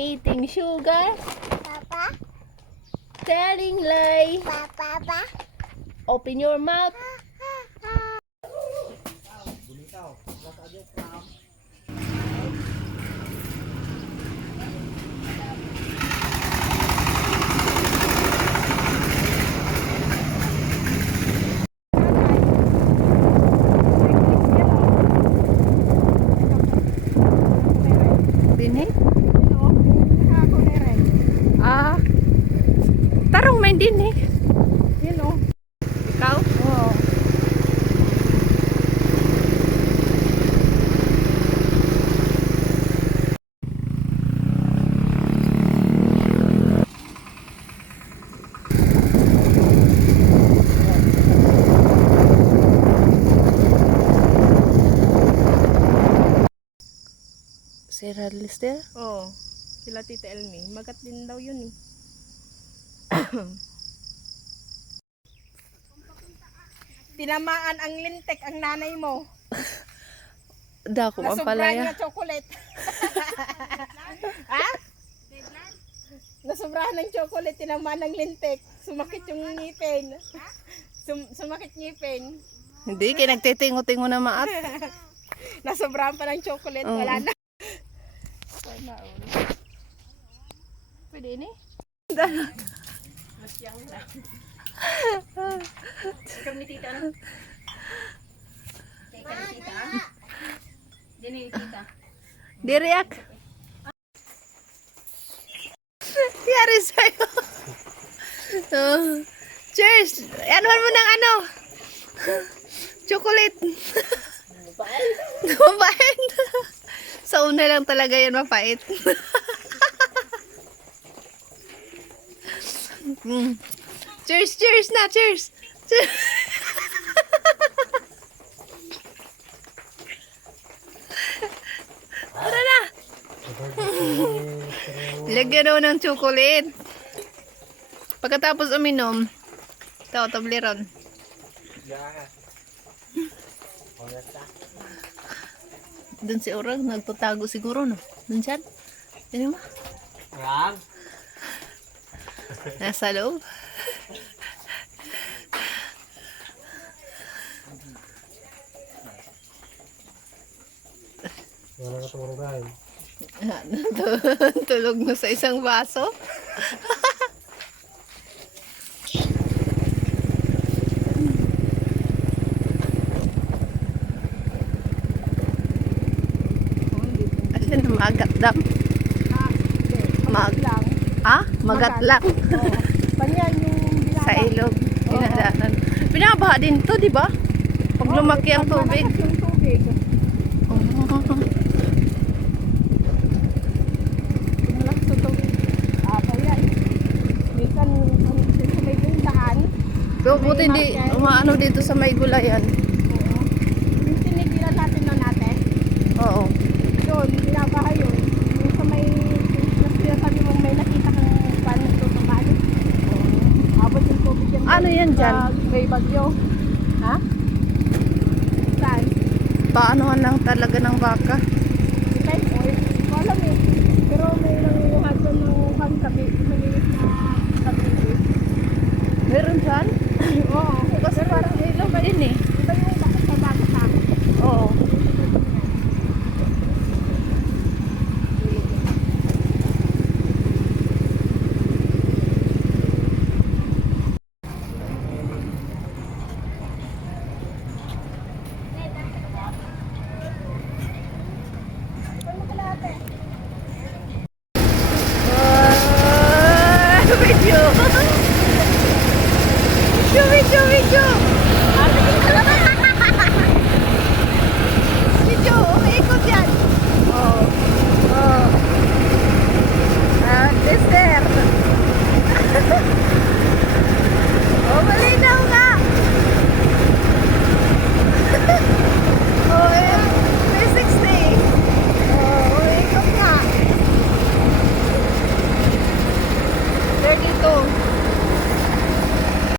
eating sugar? Papa? Telling lie? Papa? Open your mouth. Dini? Ah. Tarong main dini. Ikaw? Oo. Sarah Lister? Oo. Sila Tita Elmi. Magat din daw yun eh. Tinamaan ang lintik ang nanay mo. Dako ang Nasobrahan palaya. ng chocolate. Ha? Nasobrahan ng chocolate, tinamaan ng lintik. Sumakit yung ngipin. Sumakit ngipin. Hindi, kaya nagtitingo-tingo na maat. Nasobrahan pa ng chocolate. Oo. Wala na. Wala all. Pwede ini? Masyang na. Ikaw ni tita ano? Teka ni tita ah. Diyan ni tita. Diriak. Yari sa'yo. Cheers! Anuhan mo ng ano? Chocolate. Mapait. Sa una lang talaga yan mapait. Cheers, cheers na, cheers. Cheers. Tara na. Lagyan daw ng chocolate. Pagkatapos uminom, ito, tabliron. Doon si Orag, nagtatago siguro, no? Doon siya. Yan mo. Nasa loob. Wala ka tumurugan. Tulog na sa isang baso. Asin, magat dam. Lang. Ha? Magat lang. Panyan yung Sa ilog. Dinadaanan. Binabaha din to, di ba? Pag lumaki ang tubig. Yung tubig. Malakas sa tubig. Panyan. Minsan, sa may daan. So, buti di, umaano dito sa may gulayan. Yung tinigilan natin na natin. Oo. Doon, binabaha yun. Yung sa may, sabi mo may nakita kang paano ito tumalit. Abot yung tubig yan. Ano yan dyan? May bagyo. Ha? Saan? Paanohan lang talaga ng baka. Kahit mo, ko alam eh. Pero may nangyuhat doon ng pangkabi. Maliit na kabi. Meron dyan? Oo. Kasi parang ilaw ba din eh. Iba yung bakit sa bago sa akin. Oo. Video! Video! Video!